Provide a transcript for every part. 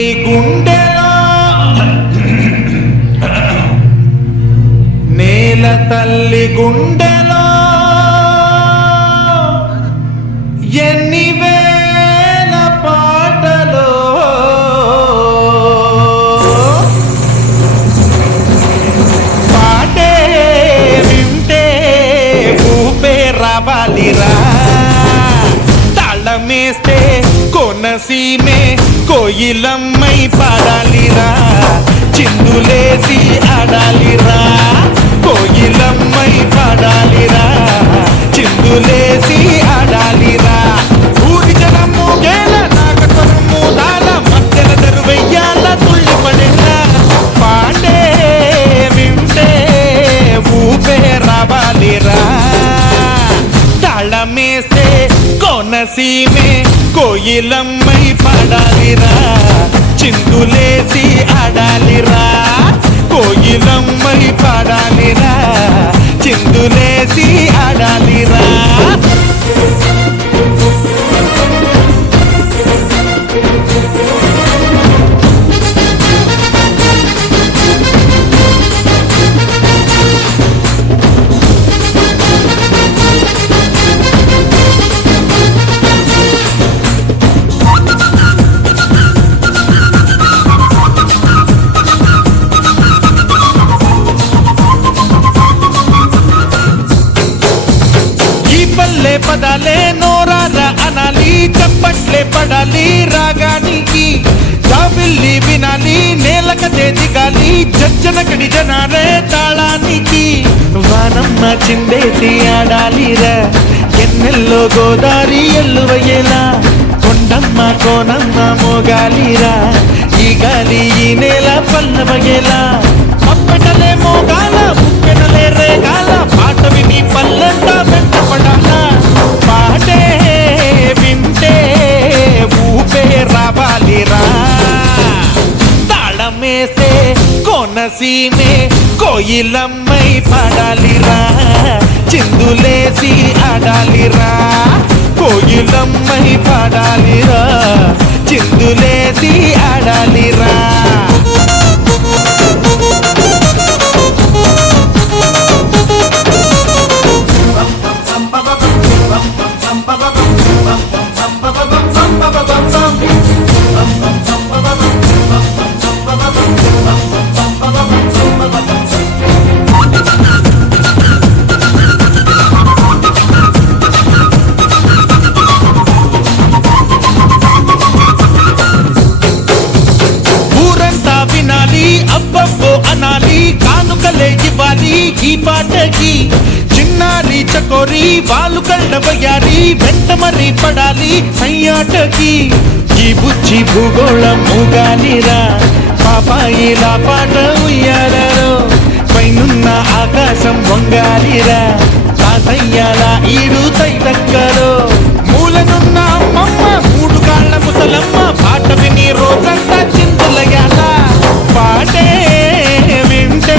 గుండెలో నేల తల్లి గుండెలో ఎన్ని వేల పాటలో పాటే వింటే ఊపే రావాలిరా తాళమేస్తే కొనసీమే కోయిలమ్మై పాడాలిరా చిందులేసి ఆడాలిరా కోయిలమ్మై పాడాలిరా చిందులేసి ఆడాలిరా ఊరి జనము గేల నాగస్వరము దాల మధ్యల దరువెయ్యాల తుళ్ళి పడేలా పాడే వింటే ఊపే రావాలిరా తాళమేస్తే కోనసీమే కోయిలమ్మై పాడాలిరా చిందులేసి ఆడాలిరా కోయిలమ్మై పాడాలిరా చిందులేసి ఆడాలిరా పదాలే నోరాల అనాలి చప్పట్లే పడాలి రాగానికి జాబిల్లి వినాలి నేలకదే దిగాలి జజ్జనకడి జనాలే తాళానికి వానమ్మ చిందేసి ఆడాలిరా ఎన్నెల్లో గోదారి ఎల్లువయ్యేలా కొండమ్మ కోనమ్మ మోగాలిరా ఈ గాలి ఈ నేల పల్లవయ్యేలా పప్పెటలే మోగాల ముక్కెనలే రేగాల పాట విని పల్లంతా వెంటపడాలా పాటే వింటే ఊపే రావాలిరా తాళమేసే కోనసీమే కోయిలమ్మై పాడాలిరా చిందులేసి ఆడాలిరా కోయిలమ్మై పాడాలిరా చిందులేసి ఆడాలిరా అబ్బబ్బో అనాలి కానుకలే ఇవ్వాలి ఈ పాటకి చిన్నారి చకోరి వాళ్ళు కళ్ళవయ్యాలి వెంట మరి పడాలి సయ్యాటకి ఈ బుజ్జి భూగోళం మూగాలిరా పాపాయిలా పాట ఉయ్యాలలో పైనున్న ఆకాశం వంగాలిరా తాతయ్యాల ఈడు తైతక్కలో మూలనున్న అమ్మమ్మ మూడు కాళ్ళ ముసలమ్మ పాట విని రోజంతా చిందులయ్యాల పాటే వింటే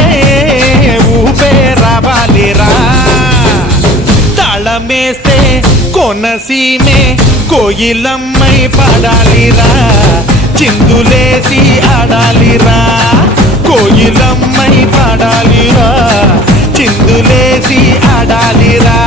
ఊపే రావాలిరా తాళమేస్తే కోనసీమే కోయిలమ్మై పాడాలిరా చిందులేసి ఆడాలిరా కోయిలమ్మై పాడాలిరా చిందులేసి ఆడాలిరా